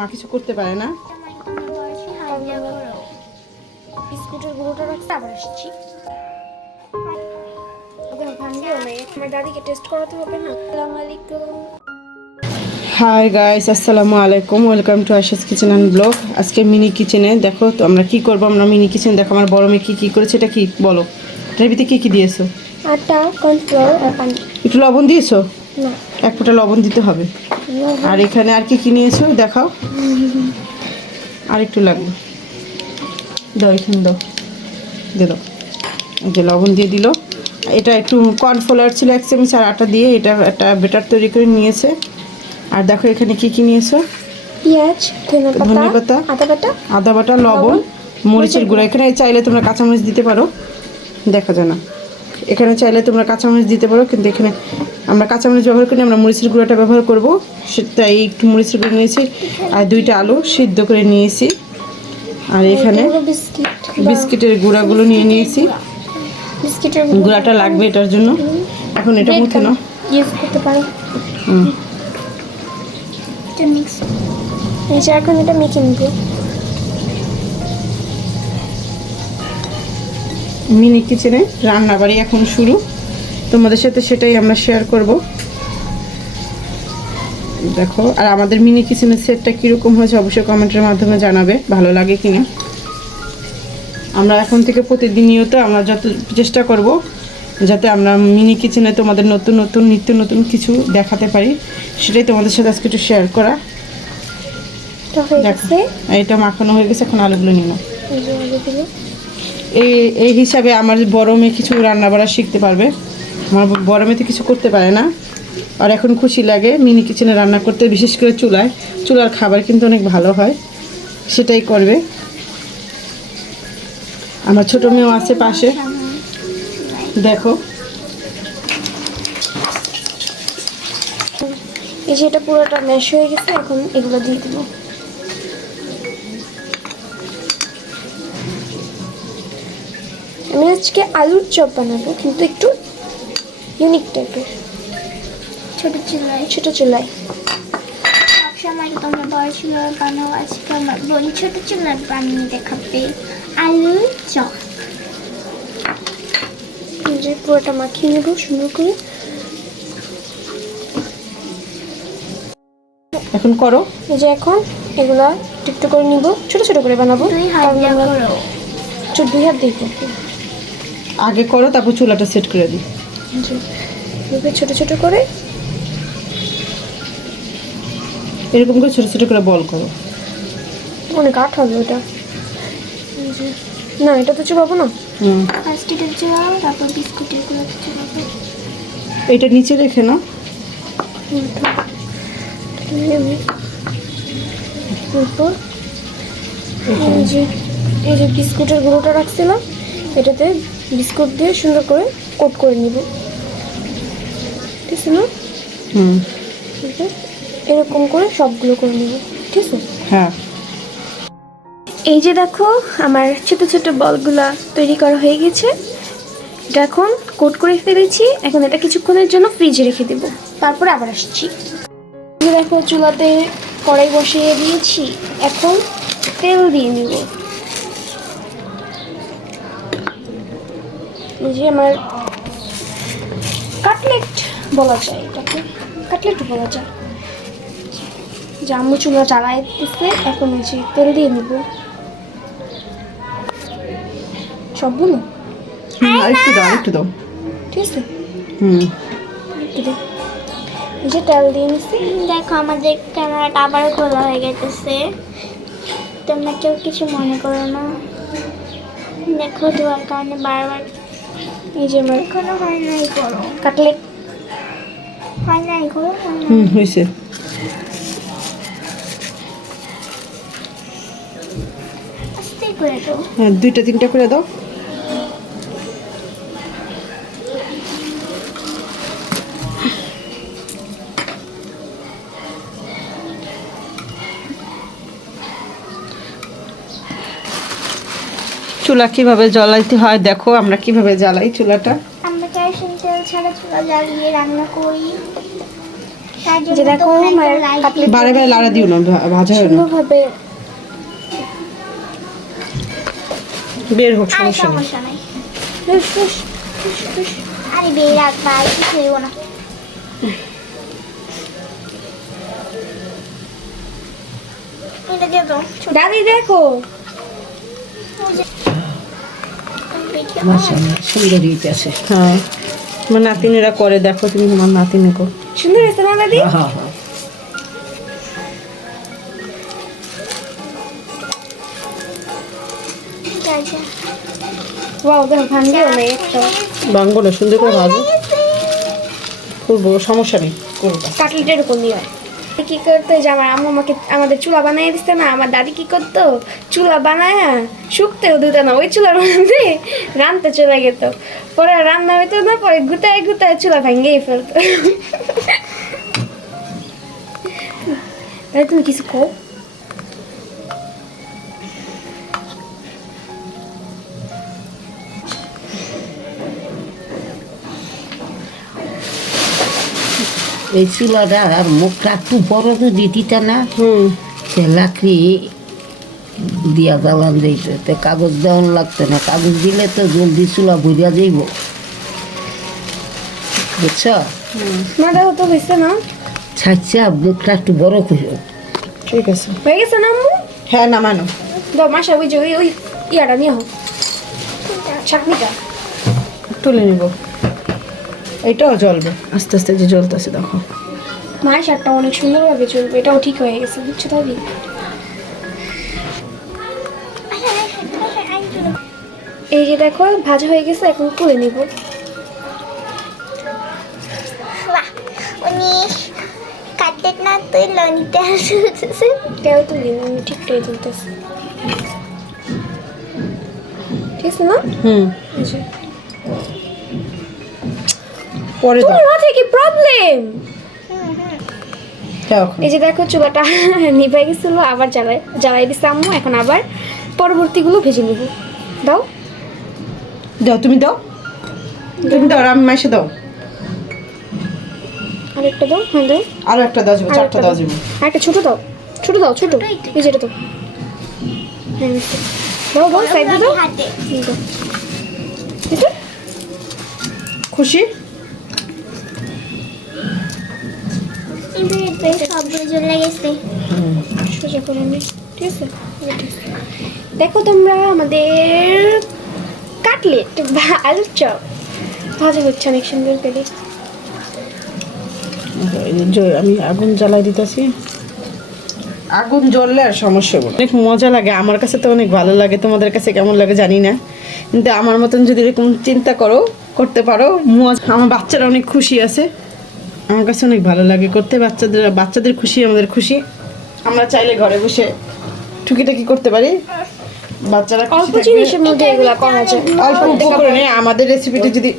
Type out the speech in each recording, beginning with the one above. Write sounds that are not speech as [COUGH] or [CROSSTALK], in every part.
মা কিছু করতে পারে না। বিস্কুটের গুঁড়োটা রাখতে আবার আসছি। ওদের ভাঙবেও না আমার দাদিকে টেস্ট করাতে হবে না? আসসালামু আলাইকুম। হাই গাইস আসসালামু আলাইকুম। Welcome to Asha's kitchen and blog আজকে মিনি কিচেনে দেখো তো আমরা কি করব আমরা মিনি কিচেন দেখো আমার বড় মেয়ে কী কী করেছে এটা কি বলো? এটার ভিতরে কী কী দিয়েছ? আটা কর্নফ্লাওয়ার আর পানি। একটু লবণ দিয়েছ? এক ফোঁটা লবণ দিতে হবে। আর এখানে আর কি কি নিয়েছো দেখাও। আর একটু লাগবে। দাও এখানে দাও। দিয়ে দাও। যে লবণ দিয়ে দিল। এটা একটু কর্নফ্লাওয়ার ছিল এক চামচ আর আটা দিয়ে এটা একটা বেটার তৈরি করে নিয়েছে। আর দেখো এখানে কি কি নিয়েছো? পেঁয়াজ ধনে। পাতা আদা বাটা আদা বাটা লবণ মরিচের গুঁড়া। এখানে চাইলে তোমরা কাঁচামরিচ দিতে পারো। দেখা যায় না। এখানে চাইলে তোমরা কাঁচামরিচ দিতে পারো কিন্তু এখানে আমরা কাঁচামরিচ ব্যবহার করি আমরা মরিচের গুঁড়াটা ব্যবহার করব। তাই একটু মরিচের গুঁড়ো নিয়েছি আর দুইটা আলু সিদ্ধ করে নিয়েছি। আর এখানে বিস্কিট বিস্কিটের গুঁড়াগুলো নিয়ে নিয়েছি। বিস্কিটের গুঁড়াটা লাগবে এটার জন্য। এখন এটা মুখে নাও। ইউজ করতে পারো। হুম। এখন এটা মেখে নিব। মিনি কিচেনে রান্নাবাড়ি এখন শুরু। তোমাদের সাথে সেটাই আমরা শেয়ার করব। দেখো আর আমাদের মিনি কিচেনের সেটটা কীরকম হয়েছে অবশ্যই কমেন্টের মাধ্যমে জানাবে ভালো লাগে কিনা। আমরা এখন থেকে প্রতিদিনিয়ত আমরা যত চেষ্টা করব যাতে আমরা মিনি কিচেনে তোমাদের নতুন নতুন নিত্য নতুন কিছু দেখাতে পারি। সেটাই তোমাদের সাথে আজকে একটু শেয়ার করা। দেখো এটা মাখানো হয়ে গেছে এখন আলুগুলো নিয়ে নাও। এই এই হিসাবে আমার বড় মেয়ে কিছু রান্না বাড়া শিখতে পারবে। আমার বড় মেয়ে তো কিছু করতে পারে না। আর এখন খুশি লাগে, মিনি কিচেনে রান্না করতে, বিশেষ করে চুলায়। চুলার খাবার কিন্তু অনেক ভালো হয়, সেটাই করবে। আমার ছোট মেয়েও আছে পাশে। দেখো। এটা পুরোটা ম্যাশ হয়ে গেছে, এখন এগুলো দিয়ে দিব। আমি আজকে আলুর চপ বানাবো কিন্তু একটু ইউনিক টাইপের ছোট চুলায়। ছোট চুলায়। সবসময় তোমরা বড় চুলার বানাও আজকে আমার বোন ছোট চুলার বানিয়ে দেখাবে আলুর চপ। যে পুরোটা মাখিয়ে নেব সুন্দর করে। এখন করো। এই যে এখন এগুলা একটু করে নিব ছোট ছোট করে বানাবো। দুই হাত দিয়ে করো। দুই হাত দিয়ে। আগে করো তারপর চুলাটা সেট করে দিই। ছোট ছোট করে। এরকম করে ছোটো ছোটো করে বল করো। অনেক আট হবে ওটা। না এটা তো চুপাবো না? ফার্স্ট এটা চুলাও তারপর বিস্কুটেরগুলো চুলাবো এটা নিচে রেখে যে এই যে বিস্কুটের গুঁড়োটা রাখছিলাম এটাতে বিস্কুট দিয়ে সুন্দর করে কোট করে নিব। ঠিক আছে না? হুম। এরকম করে সবগুলো করে নিব। ঠিক আছে? হ্যাঁ। এই যে দেখো আমার ছোট ছোট বলগুলা তৈরি করা হয়ে গেছে। এটা এখন কোট করে ফেলেছি। এখন এটা কিছুক্ষণের জন্য ফ্রিজে রেখে দেব। তারপর আবার আসছি। দেখো চুলাতে কড়াই বসিয়ে দিয়েছি। এখন তেল দিয়ে নিব। এই যে আমার কাটলেট বলা যায় এটাকে। কাটলেট বলা যায়। যে আম্মু চুলা জ্বালায় দিচ্ছে এখন যে তেল দিয়ে নিব। সবগুলো একটু দাও একটু দাও। ঠিক আছে? হুম। একটু দিই এই যে তেল দিয়ে নিচ্ছি দেখো আমাদের ক্যামেরাটা আবার খোলা হয়ে গেছে তোমরা কেউ কিছু মনে করো না। দেখো ধোয়ার কারণে বারবার এই যে আমার এখনও হয় নাই করো কাটলেট। হয় নাই করো। হুম হয়েছে আস্তে করে তো হ্যাঁ দুইটা তিনটা করে দাও। চুলা কীভাবে জ্বালাইতে হয় দেখো আমরা কীভাবে জ্বালাই চুলাটা। আমরা কেরোসিন তেল ছাড়া চুলা জ্বালিয়ে রান্না করি। যে দেখো বারে বারে লাড়া দিও না ভাজা হয় না। বের হোক সমস্যা নেই। আরে বের না। দাদি দেখো। মাশাআল্লাহ সুন্দর হইতেছে হ্যাঁ। আমার নাতিনেরা করে দেখো তুমি তোমার নাতিনে কর সুন্দর হয়েছে না দাদি? হ্যাঁ হ্যাঁ না সুন্দর করে ভাজো। করব সমস্যা নেই করব কাটলেটের উপর দিয়ে হয় কি করতো? যে আমার আম্মু আমাকে আমাদের চুলা বানাই দিতে না, আমার দাদি কি করতো? চুলা বানায়া শুকতেও দিত না, ওই চুলার মধ্যে রানতে চলে যেত পরে রান্না হইতো না, পরে গুতায় গুতায় চুলা ভেঙেই ফেলতো। তাই তুমি কিছু কো এই চুলাটা আর মুখটা একটু বড় যদি দিতে না। হুম। সে লাকড়ি দিয়া জ্বালান দিত তে কাগজ দেওয়ান লাগতো না কাগজ দিলে তো জলদি চুলা ভরিয়া যাইব। বুঝছ? দেখো তো হয়েছে না? ছাইছা মুখটা একটু বড় ঠিক আছে। হয়ে গেছে না আম্মু? হ্যাঁ নামানো দাও মাসা ওই যে ওই ওই ইয়াটা নিয়ে হোক চাটনিটা। তুলে নিব। এইটাও জ্বলবে। আস্তে আস্তে যে জ্বলতেছে দেখো। মায়ের শার্টটা অনেক সুন্দরভাবে চলবে এটাও ঠিক হয়ে গেছে বুঝছ তাহলে এই যে দেখো ভাজা হয়ে গেছে এখন তুলে নিব। বাহ উনি কাটলেট না তুই নিতে আসছে কেউ তুলি না আমি ঠিকটাই তুলতেছি। ঠিক আছে না হুম। পরে দাও। তোমার মাথায় কি প্রবলেম দাও এই যে দেখো চুলাটা [LAUGHS] নিভে গেছিল আবার জ্বালাই জ্বালাই দিচ্ছে আম্মু এখন আবার পরবর্তীগুলো ভেজে নিব। দাও। দাও তুমি দাও। তুমি দাও আর আমি মাসে দাও। আরেকটা দাও হ্যাঁ দাও। আরও একটা দাও যাবে চারটা দাও যাবে একটা ছোট দাও ছোট দাও ছোট। এই যেটা দাও। হ্যাঁ দাও দাও সাইড দাও। এই গেছে। সোজা করে নি ঠিক আছে। দেখো তোমরা আমাদের কাটলেট বা আলুর চপ। ভাজা হচ্ছে অনেক সুন্দর করে। আমি আগুন জ্বালাই দিতেছি। আগুন জ্বললে আর সমস্যা অনেক মজা লাগে আমার কাছে তো অনেক ভালো লাগে তোমাদের কাছে কেমন লাগে জানি না। কিন্তু আমার মতন যদি এরকম চিন্তা করো করতে পারো মজা আমার বাচ্চারা অনেক খুশি আছে। আমার কাছে অনেক ভালো লাগে করতে বাচ্চাদের বাচ্চাদের খুশি আমাদের খুশি। আমরা চাইলে ঘরে বসে টুকিটাকি করতে পারি। বাচ্চারা খুশি অল্প। জিনিসের মধ্যে এগুলা করা যায়। অল্প উপকরণে আমাদের রেসিপিটা যদি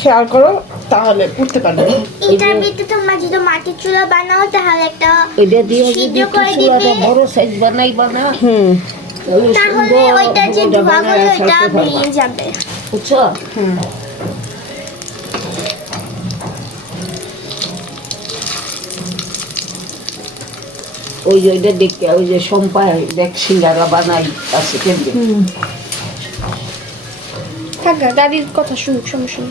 খেয়াল করো তাহলে করতে পারবে। এটার ভিতরে তোমরা যদি মাটির চুলা বানাও তাহলে একটা এটা দিয়ে যদি সিদ্ধ চুলাটা বড় সাইজ বানাইবা না হুম। তাহলে ওইটা যে। বেরিয়ে যাবে। বুঝছ? হুম। ওই যে ওইটা দেখতে ওই যে সম্পায় দেখ সিঙ্গারা বানাই আছে কেমন? থাক দাদির কথা শুনুক সমস্যা নেই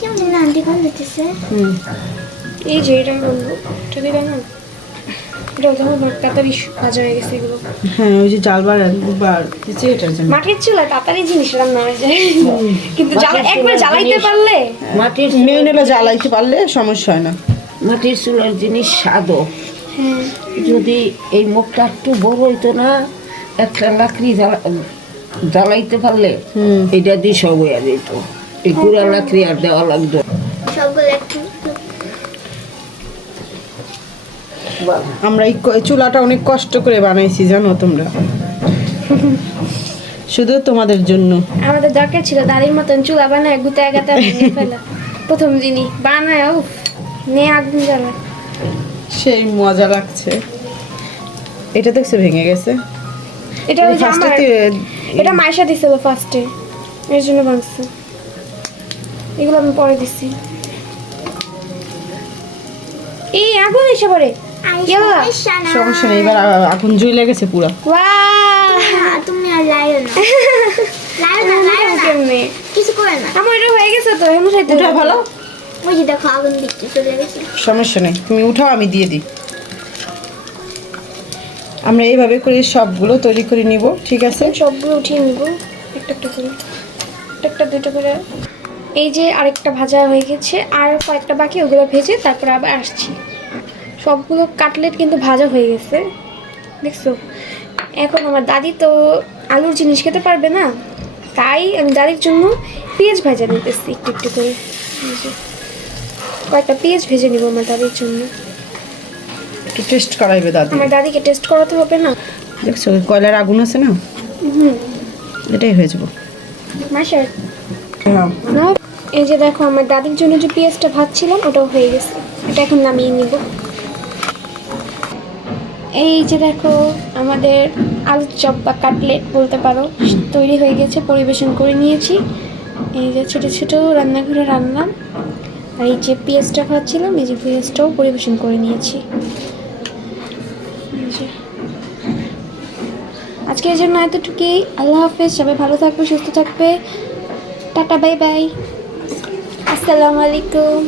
কেমন না দেখুন দিতেছে? এই যে এটা বলব এটা দিবে না এটা তো আমার তাড়াতাড়ি ভাজা হয়ে গেছে হ্যাঁ ওই যে জালবার বার এটার জন্য। মাটির চুলা তাড়াতাড়ি জিনিস রান্না হয়ে যায়। কিন্তু একবার জ্বালাইতে জিনিস- পারলে? মাটির জ্বালাইতে পারলে সমস্যা হয় না। মাটির চুলার জিনিস স্বাদও। যদি এই মুখটা একটু বড় হইতো না একটা লাকড়ি জ্বালাইতে পারলে এটা দিয়ে সব হয়ে যেত। এই গুড়া লাকড়ি আর দেওয়া লাগতো। আমরা এই চুলাটা অনেক কষ্ট করে বানাইছি জানো তোমরা। শুধু তোমাদের জন্য। আমাদের দরকার ছিল দাদির মতন চুলা বানায় গুতে গাতে প্রথম জিনিস বানায় নে আগুন জ্বালা সেই মজা লাগছে। এটা দেখছ ভেঙে গেছে? এটা ওই আমার ফার্স্টে এটা মায়ের সাথে ছিল ফার্স্টে এর জন্য ভাঙছে। এগুলো আমি পরে দিচ্ছি এই আগুন এসে পড়ে। সমস্যা নেই এবার আগুন জ্বলে গেছে পুরো। হ্যাঁ, তুমি আর লাইও না। [LAUGHS] লাইও না লাইও না। কিছু করে না। আমার এটা হয়ে গেছে তো খাইতে ভালো? ওই যে দেখো আগুন দিচ্ছে চলে গেছে। সমস্যা নেই তুমি উঠাও আমি দিয়ে দিই। আমরা এইভাবে করে সবগুলো তৈরি করে নিব ঠিক আছে? সবগুলো উঠিয়ে নিব একটা একটা করে। একটা একটা দুটো করে। এই যে আরেকটা ভাজা হয়ে গেছে আর কয়েকটা বাকি ওগুলো ভেজে তারপরে আবার আসছি। সবগুলো কাটলেট কিন্তু ভাজা হয়ে গেছে দেখছ? এখন আমার দাদি তো আলুর জিনিস খেতে পারবে না তাই আমি দাদির জন্য পেঁয়াজ ভাজা নিতেছি একটু একটু করে। কয়েকটা পেঁয়াজ ভেজে নিব আমার দাদির জন্য। একটু টেস্ট করাইবে দাদি। আমার দাদিকে টেস্ট করাতে হবে না। দেখছ কয়লার আগুন আছে না? হুম। এটাই হয়ে যাব। মাসার হ্যাঁ। না এই যে দেখো আমার দাদির জন্য যে পেঁয়াজটা ভাজছিলাম ওটাও হয়ে গেছে। এটা এখন নামিয়ে নিব। এই যে দেখো আমাদের আলুর চপ বা কাটলেট বলতে পারো তৈরি হয়ে গেছে পরিবেশন করে নিয়েছি। এই যে ছোটো ছোটো রান্নাঘরে রান্না আর এই যে পেঁয়াজটা খাচ্ছিলাম, এই যে পেঁয়াজটাও পরিবেশন করে নিয়েছি। আজকের জন্য এতটুকুই। আল্লাহ হাফেজ, সবাই ভালো থাকবে, সুস্থ থাকবে। Tata, bye bye. আসসালামু আলাইকুম।